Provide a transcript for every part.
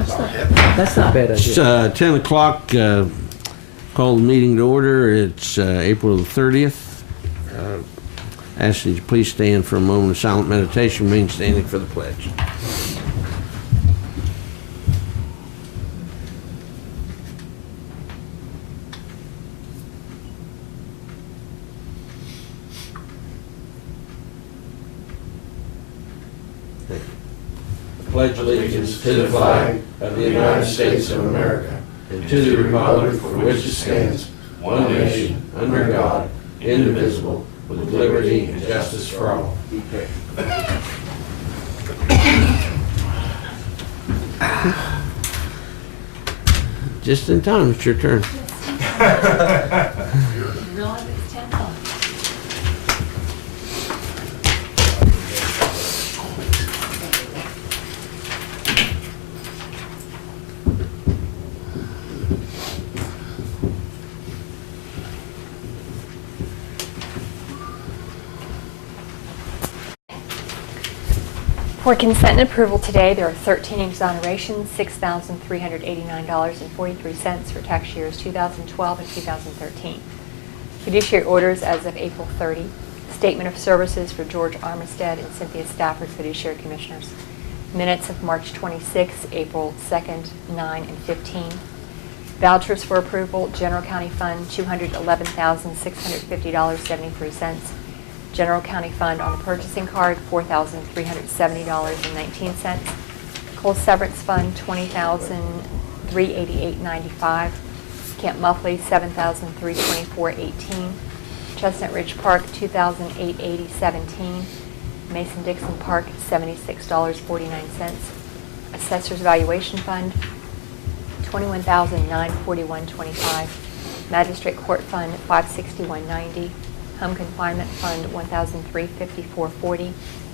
That's not a bad It's idea. 10 o'clock. Call the meeting to order. It's April the 30th. Ask that you please stand for a moment of silent meditation, remain standing for the pledge. Pledge allegiance to the flag of the United States of America and to the republic for which it stands, one nation, under God, indivisible, with liberty and justice for all. Just in time, it's your turn. Realize it's 10 o'clock. For consent and approval today, there are 13 exonerations, $6,389.43 for tax years 2012 and 2013. Fiduciary orders as of April 30. Statement of services for George Armistead and Cynthia Stafford, fiduciary commissioners. Minutes of March 26, April 2nd, 9, and 15. Vouchers for approval, General County Fund, $211,650.73. General County Fund on the purchasing card, $4,370.19. Coal Severance Fund, $20,388.95. Camp Muffley, $7,324.18. Chestnut Ridge Park, $2,880.17. Mason-Dixon Park, $76.49. Assessor's Valuation Fund, $21,941.25. Magistrate Court Fund, $561.90. Home Confinement Fund, $1,354.40.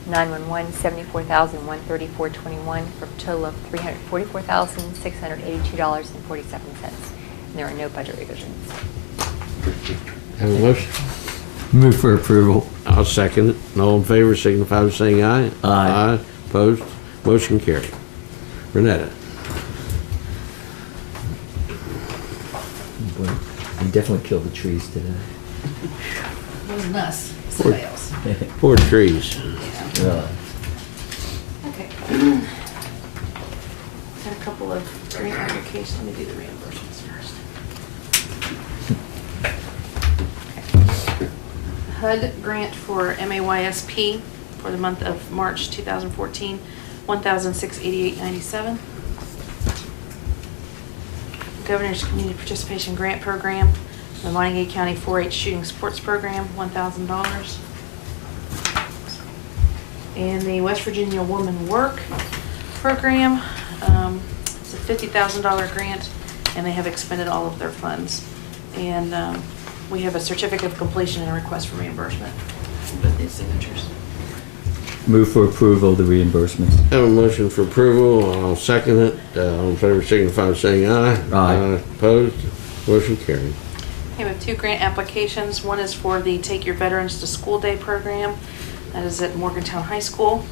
911, $74,134.21 for a total of $344,682.47. And there are no budget revisions. Have a motion? Move for approval. I'll second it. All in favor signify by saying aye. Aye. Opposed? Motion carried. Renetta. Boy, you definitely killed the trees today. It wasn't us, somebody else. Poor trees. Really? Okay. Got a couple of grant applications. Let me do the reimbursements first. Okay. HUD grant for MAYSP for the month of March 2014, $1,688.97. Governor's Community Participation Grant Program, the Monongalia County 4-H Shooting Sports Program, $1,000. And the West Virginia Woman Work Program, it's a $50,000 grant, and they have expended all of their funds. And we have a certificate of completion and a request for reimbursement with these signatures. Move for approval of the reimbursements. Have a motion for approval. I'll second it. All in favor signify by saying aye. Aye. Opposed? Motion carried. Okay, we have two grant applications. One is for the Take Your Veterans to School Day program. That is at Morgantown High School.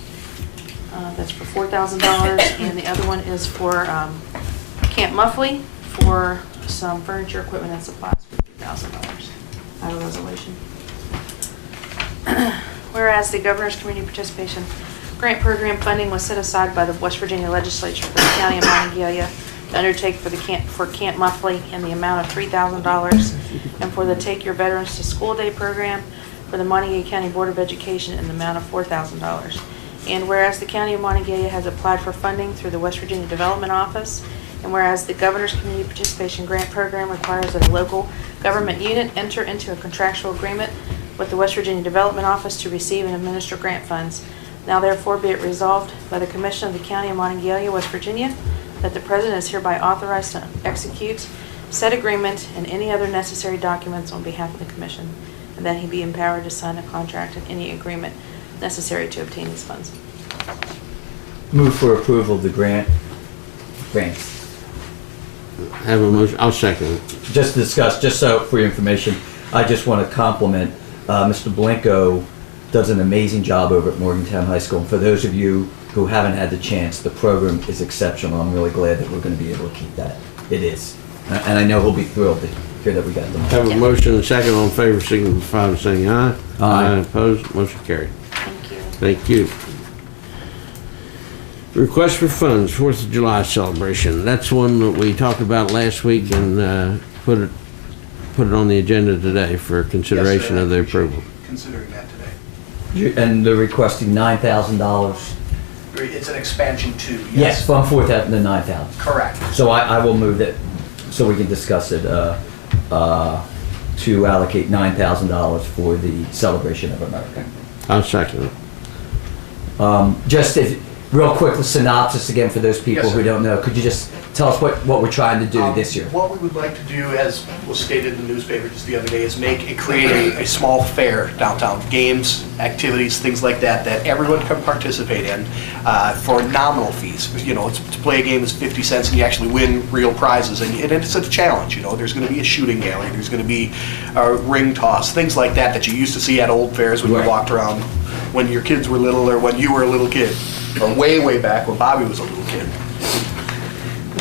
That's for $4,000. And the other one is for Camp Muffley for some furniture, equipment, and supplies for $3,000 out of resolution. Whereas the Governor's Community Participation Grant Program funding was set aside by the West Virginia Legislature for the County of Monongalia to undertake for Camp Muffley in the amount of $3,000, and for the Take Your Veterans to School Day program for the Monongalia County Board of Education in the amount of $4,000. And whereas the County of Monongalia has applied for funding through the West Virginia Development Office, and whereas the Governor's Community Participation Grant Program requires that a local government unit enter into a contractual agreement with the West Virginia Development Office to receive and administer grant funds. Now therefore be it resolved by the Commission of the County of Monongalia, West Virginia, that the President is hereby authorized to execute said agreement and any other necessary documents on behalf of the Commission, and that he be empowered to sign a contract and any agreement necessary to obtain these funds. Move for approval of the grants. Have a motion. I'll second it. Just to discuss, just so for your information, I just want to compliment Mr. Blanco does an amazing job over at Morgantown High School. And for those of you who haven't had the chance, the program is exceptional. I'm really glad that we're going to be able to keep that. It is. And I know he'll be thrilled to hear that we got them. Have a motion and a second. All in favor, signify by saying aye. Aye. Opposed? Motion carried. Thank you. Thank you. Request for funds, 4th of July celebration. That's one that we talked about last week and put it on the agenda today for consideration of the approval. Considering that today. And they're requesting $9,000. It's an expansion too, yes. Yes, from 4,000 to 9,000. Correct. So I will move that so we can discuss it to allocate $9,000 for the celebration of America. I'll second it. Just real quick, the synopsis again for those people Yes, who sir. don't know. Could you just tell us what we're trying to do this year? What we would like to do, as was stated in the newspaper just the other day, is create a small fair downtown. Games, activities, things like that everyone can participate in for nominal fees. You know, to play a game is 50 cents and you actually win real prizes. And it's a challenge, you know. There's going to be a shooting gallery, there's going to be a ring toss, things like that you used to see at old fairs when Right. you walked around when your kids were little or when you were a little kid. Or way back when Bobby was a little kid.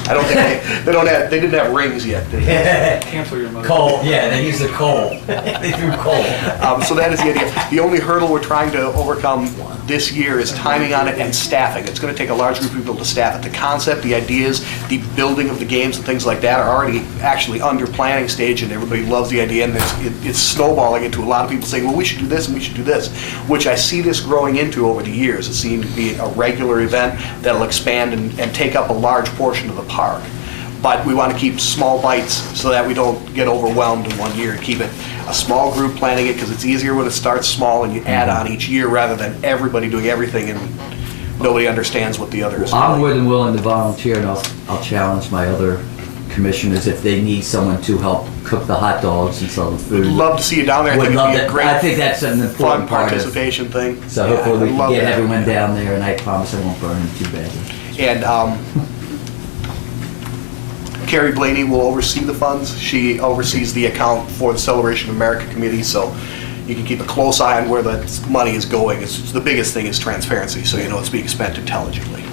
I don't think they didn't have rings yet, did they? Cancel your motion. Coal, yeah, they use the coal. They threw coal. So that is the idea. The only hurdle we're trying to overcome this year is timing on it and staffing. It's going to take a large group of people to staff it. The concept, the ideas, the building of the games and things like that are already actually under planning stage, and everybody loves the idea, and it's snowballing into a lot of people saying, well, we should do this and we should do this, which I see this growing into over the years. It seems to be a regular event that'll expand and take up a large portion of the park. But we want to keep small bites so that we don't get overwhelmed in one year and keep it a small group planning it, because it's easier when it starts small and you add on each year rather than everybody doing everything and nobody understands what the other is I'm doing. more than willing to volunteer, and I'll challenge my other commissioners if they need someone to help cook the hot dogs and sell the food. We'd love to see you down there. I Would think love it'd be a that. great I think that's an fun important part of it. participation thing. So Yeah, hopefully we I'd can love get that. everyone down there, and I promise I won't burn them too badly. And Carrie Blaney will oversee the funds. She oversees the account for the Celebration of America Committee, so you can keep a close eye on where the money is going. It's the biggest thing is transparency, so you know it's being spent intelligently.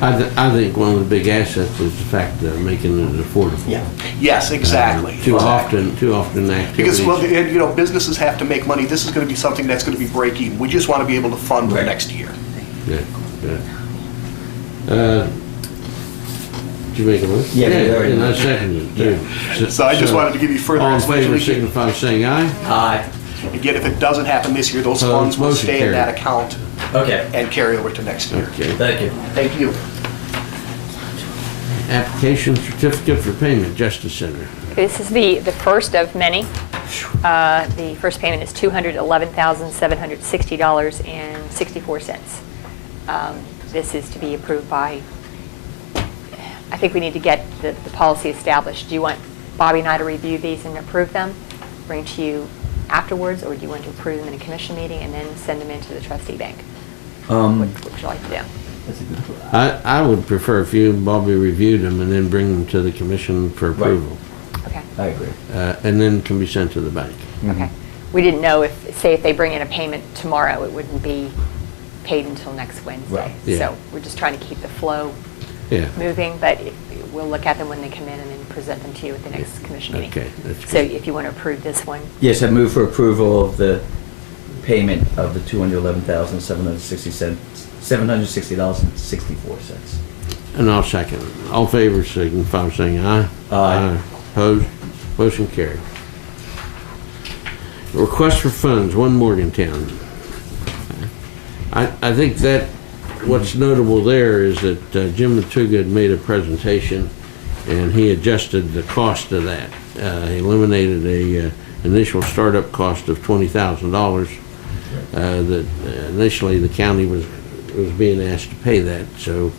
I think one of the big assets is the fact of making it affordable. Yeah. Yes, exactly. Too Exactly. often activities. Because, well, you know, businesses have to make money. This is going to be something that's going to be break even. We just want to be able to fund the Right. next year. Good, good. Did you make a motion? Yeah, we already and I did. seconded it too. So I just wanted to give you further All in favor, explanation. signify by saying aye. Aye. Again, if it doesn't happen this year, those So funds will motion stay in that carried. account Okay. and carry over to next year. Okay. Thank you. Thank you. Application certificate for payment, Justice Center. This is the first of many. The first payment is $211,760.64. This is to be approved by, I think we need to get the policy established. Do you want Bobby and I to review these and approve them, bring to you afterwards, or do you want to approve them in a commission meeting and then send them into the trustee bank? What would you like to do? That's a good. I would prefer if you and Bobby reviewed them and then bring them to the commission for approval. Okay. I agree. And then can be sent to the bank. Okay. We didn't know if, say, if they bring in a payment tomorrow, it wouldn't be paid until next Wednesday. Right. Yeah. So we're just trying to keep the flow Yeah. moving, but we'll look at them when they come in and then present them to you at the next commission meeting. Okay, that's So good. if you want to approve this one, Yes, I move for approval of the payment of the $211,760.64. And I'll second it. All in favor, signify by saying aye. Aye. Opposed? Motion carried. Request for funds, 1 Morgantown. I think that what's notable there is that Jim Matuga had made a presentation and he adjusted the cost of that. He eliminated a initial startup cost of $20,000 that initially the county was being asked to pay that, so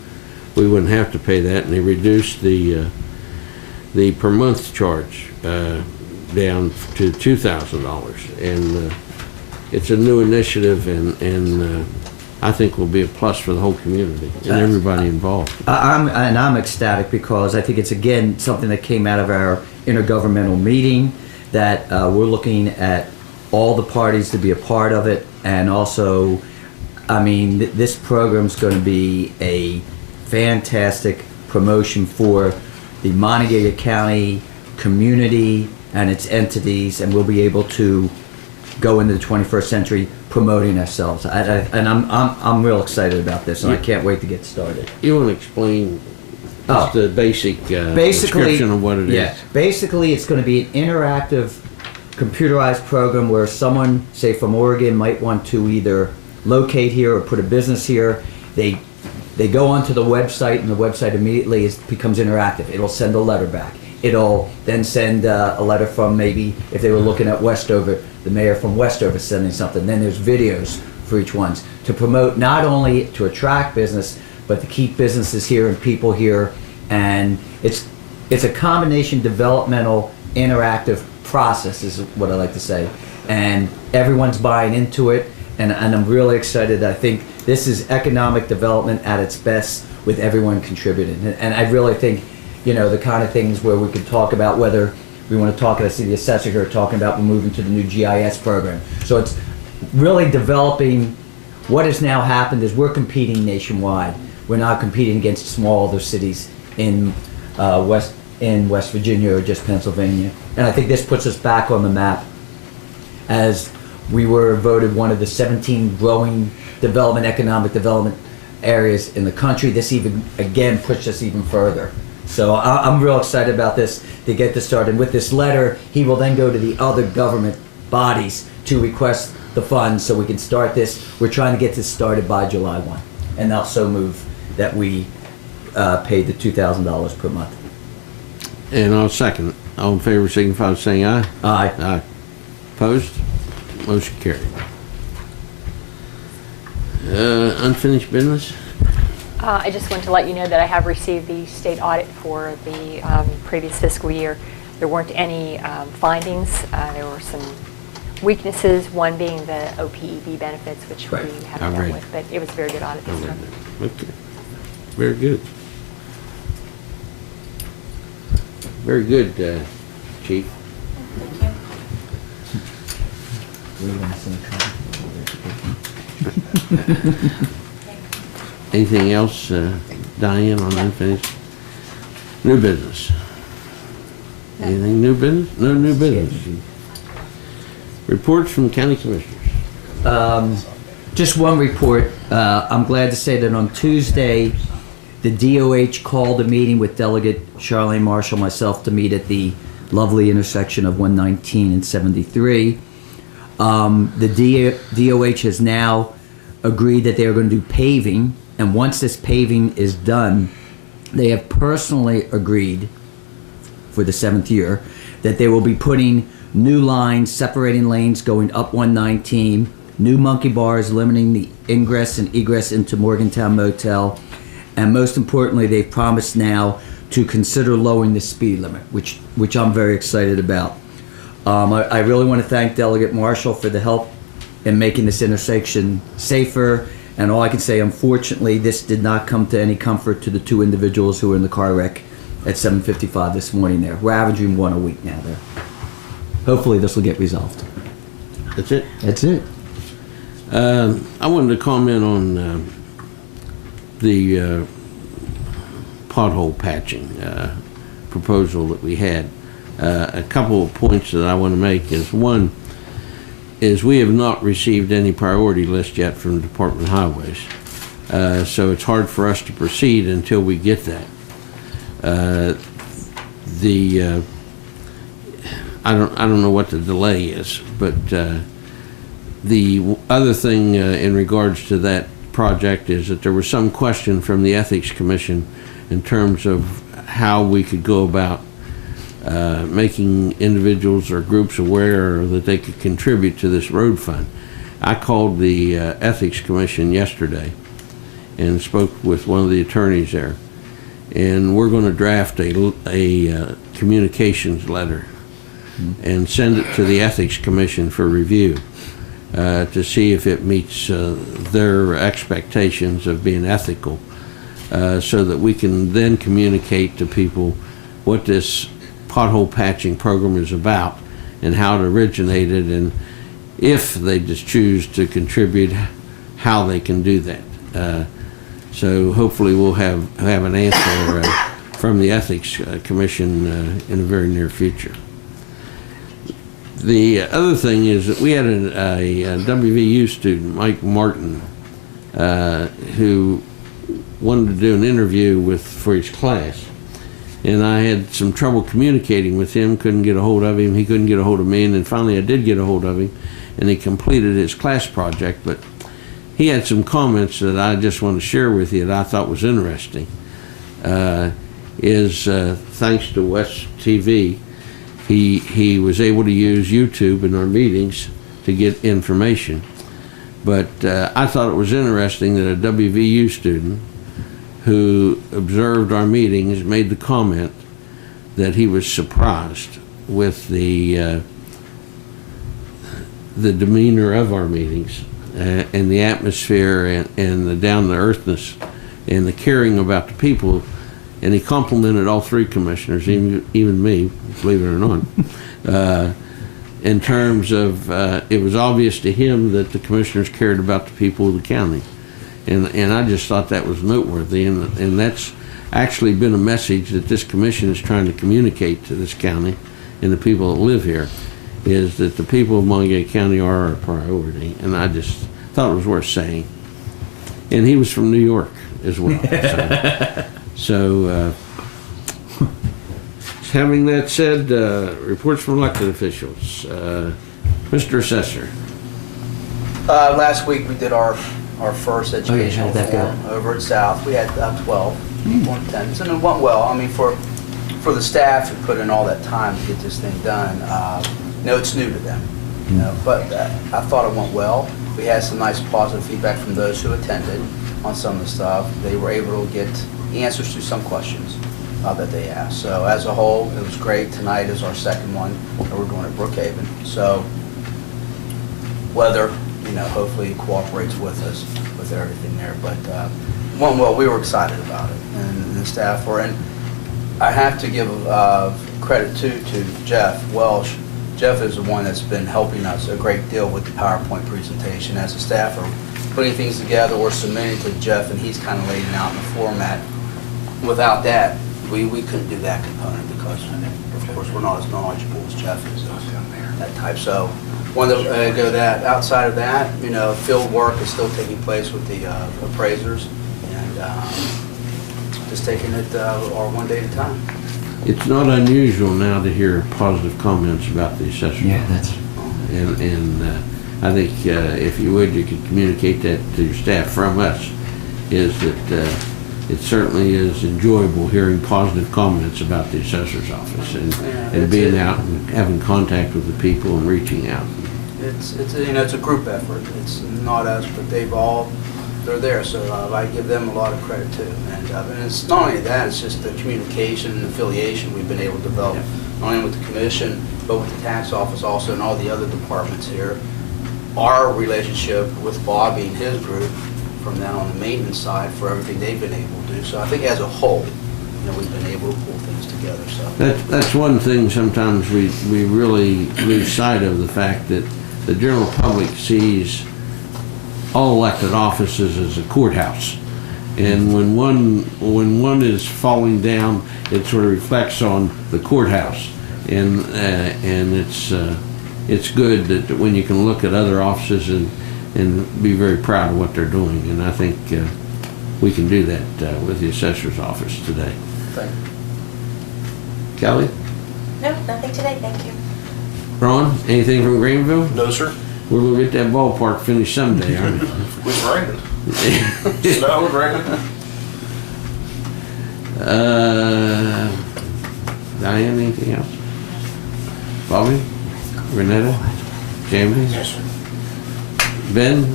we wouldn't have to pay that, and he reduced the per month charge down to $2,000, and it's a new initiative, and I think will be a plus for the whole community and everybody involved. I'm ecstatic because I think it's again something that came out of our intergovernmental meeting that we're looking at all the parties to be a part of it, and also I mean, this program's going to be a fantastic promotion for the Monongalia County community and its entities, and we'll be able to go into the 21st century promoting ourselves. And I'm real excited about this, and I can't wait to get started. You want to explain just the basic description of what it is? Basically, it's going to be an interactive, computerized program where someone, say from Oregon, might want to either locate here or put a business here. They go onto the website, and the website immediately becomes interactive. It'll send a letter back. It'll then send a letter from, maybe if they were looking at Westover, the mayor from Westover sending something. Then there's videos for each one to promote, not only to attract business, but to keep businesses here and people here. And it's a combination developmental interactive process is what I like to say. And everyone's buying into it, and I'm really excited. I think this is economic development at its best with everyone contributing. And I really think, you know, the kind of things where we could talk about whether we want to talk, I see the assessor here talking about moving to the new GIS program. So it's really developing. What has now happened is we're competing nationwide. We're not competing against small other cities in West Virginia or just Pennsylvania. And I think this puts us back on the map, as we were voted one of the 17 growing economic development areas in the country. This even, again, pushed us even further. So I'm real excited about this, to get this started. And with this letter, he will then go to the other government bodies to request the funds so we can start this. We're trying to get this started by July 1. And they'll so move that we pay the $2,000 per month. And I'll second it. All in favor, signify by saying aye. Aye. Aye. Opposed? Motion carried. Unfinished business? I just want to let you know that I have received the state audit for the previous fiscal year. There weren't any findings. There were some weaknesses, one being the OPEB benefits, which we haven't dealt with, but it was a very good audit this time. Okay. Very good. Very good, Chief. Anything else, Diane, on unfinished? New business. Anything new business? No new business. Reports from county commissioners. Just one report. I'm glad to say that on Tuesday, the DOH called a meeting with Delegate Charlene Marshall, myself, to meet at the lovely intersection of 119 and 73. The DOH has now agreed that they are going to do paving, and once this paving is done, they have personally agreed for the 7th year that they will be putting new lines, separating lanes going up 119, new monkey bars limiting the ingress and egress into Morgantown Motel, and most importantly, they've promised now to consider lowering the speed limit, which I'm very excited about. I really want to thank Delegate Marshall for the help in making this intersection safer, and all I can say, unfortunately, this did not come to any comfort to the 2 individuals who were in the car wreck at 7:55 this morning there. We're averaging 1 a week now there. Hopefully this will get resolved. That's it? That's it. I wanted to comment on the pothole patching proposal that we had. A couple of points that I want to make is, one, is we have not received any priority list yet from the Department of Highways. So it's hard for us to proceed until we get that. I don't know what the delay is, but the other thing in regards to that project is that there was some question from the Ethics Commission in terms of how we could go about making individuals or groups aware that they could contribute to this road fund. I called the Ethics Commission yesterday and spoke with one of the attorneys there, and we're going to draft a communications letter and send it to the Ethics Commission for review to see if it meets their expectations of being ethical, so that we can then communicate to people what this pothole patching program is about and how it originated, and if they just choose to contribute, how they can do that. So hopefully we'll have an answer from the Ethics Commission in the very near future. The other thing is that we had a WVU student, Mike Martin, who wanted to do an interview for his class. And I had some trouble communicating with him, couldn't get a hold of him, he couldn't get a hold of me, and then finally I did get a hold of him, and he completed his class project. But he had some comments that I just want to share with you that I thought was interesting. Thanks to West TV, he was able to use YouTube in our meetings to get information. But I thought it was interesting that a WVU student who observed our meetings made the comment that he was surprised with the demeanor of our meetings and the atmosphere and the down-to-earthness and the caring about the people. And he complimented all three commissioners, even me, believe it or not, in terms of it was obvious to him that the commissioners cared about the people of the county. And I just thought that was noteworthy, and that's actually been a message that this commission is trying to communicate to this county and the people that live here, is that the people of Monongalia County are our priority, and I just thought it was worth saying. And he was from New York as well. So having that said, reports from elected officials. Mr. Assessor. Last week we did our first educational how'd that go? forum over at South. We had 12 people in attendance, and it went well. I mean, for the staff who put in all that time to get this thing done, it's new to them, but I thought it went well. We had some nice positive feedback from those who attended on some of the stuff. They were able to get answers to some questions that they asked. So as a whole, it was great. Tonight is our second one that we're doing at Brookhaven. So weather, hopefully cooperates with us with everything there. But well, we were excited about it, and the staff were. And I have to give credit to Jeff Welsh. Jeff is the one that's been helping us a great deal with the PowerPoint presentation. As a staff are putting things together or submitting to Jeff, and he's kind of laying out in the format. Without that, we couldn't do that component because, of course, we're not as knowledgeable as Jeff is. That type. So, wanted to go that. Outside of that, field work is still taking place with the appraisers, and just taking it one day at a time. It's not unusual now to hear positive comments about the assessor. Yeah, that's. And I think if you would, you could communicate that to your staff from us, is that it certainly is enjoyable hearing positive comments about the assessor's office and being out and having contact with the people and reaching out. It's a group effort. It's not us, but they're there. So I give them a lot of credit too. And it's not only that; it's just the communication and affiliation we've been able to develop, not only with the commission, but with the tax office also, and all the other departments here. Our relationship with Bobby and his group, from that on the maintenance side, for everything they've been able to do. So I think as a whole, we've been able to pull things together. So That's one thing sometimes we really lose sight of, the fact that the general public sees all elected offices as a courthouse. And when one is falling down, it sort of reflects on the courthouse. And it's good that when you can look at other offices and be very proud of what they're doing. And I think we can do that with the assessor's office today. thank you. Kelly? No, nothing today, thank you. Ron, anything from Greenville? No, sir. We're going to get that ballpark finished someday, aren't we? It's raining. Snow, raining. Diane, anything else? Bobby? Renetta? Jamie? Yes, sir. Ben?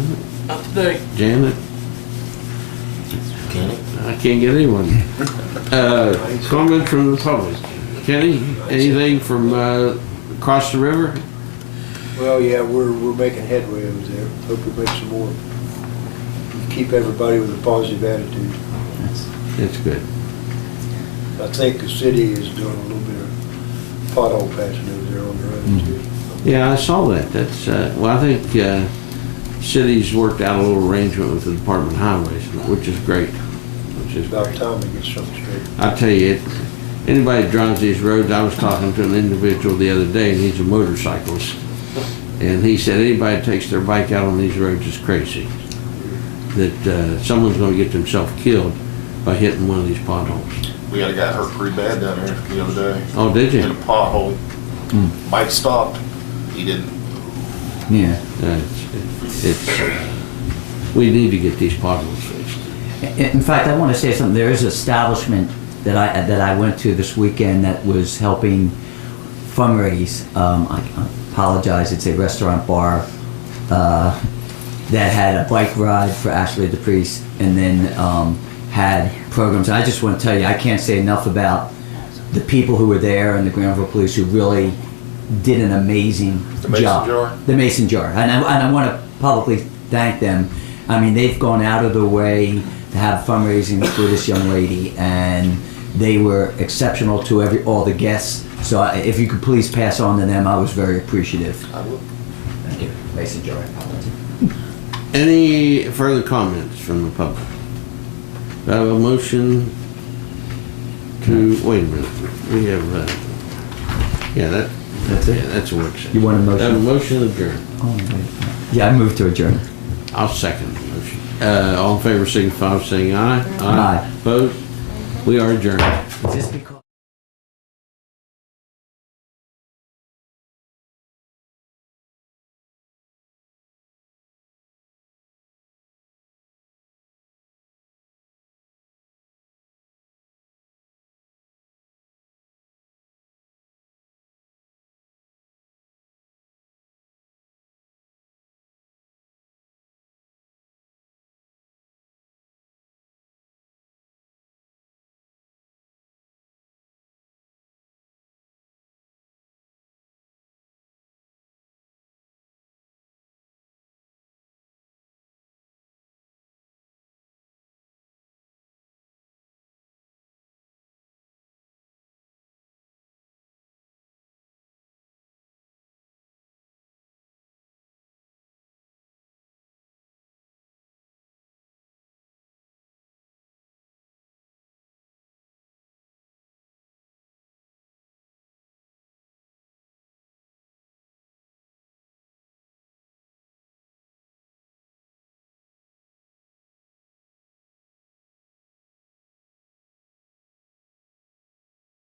Not today. Janet? I can't get anyone. Comment from the public. Kenny, anything from across the river? Well, yeah, we're making headway over there. Hope we make some more. Keep everybody with a positive attitude. That's good. I think the city is doing a little bit of pothole patching over there on the road too. Yeah, I saw that. That's well, I think city's worked out a little arrangement with the Department of Highways, which is great. Which is About great. time we get something straight. I tell you, anybody that drives these roads, I was talking to an individual the other day, and he's a motorcyclist. And he said anybody that takes their bike out on these roads is crazy. That someone's gonna get themselves killed by hitting one of these potholes. We got a guy hurt pretty bad down there the other day. Oh, did In a you? pothole. Bike stopped. He didn't. Yeah. We need to get these potholes fixed. In fact, I want to say something. There is an establishment that I went to this weekend that was helping fundraise. I apologize. It's a restaurant bar that had a bike ride for Ashley DePriest, and then had programs. And I just want to tell you, I can't say enough about the people who were there and the Granville Police who really did an amazing The Mason job. Jar? The Mason Jar. And I want to publicly thank them. I mean, they've gone out of their way to have fundraising for this young lady, and they were exceptional to all the guests. So if you could please pass on to them, I was very appreciative. I will. Thank you. Mason Jar. Any further comments from the public? Do I have a motion to, wait a minute, we have, That's it? yeah, that's a work session. You want a motion? I have a motion to adjourn. Oh, wait. Yeah, I moved to adjourn. I'll second the motion. All in favor, signify by saying aye. Aye. Opposed? We are adjourned. Is this because?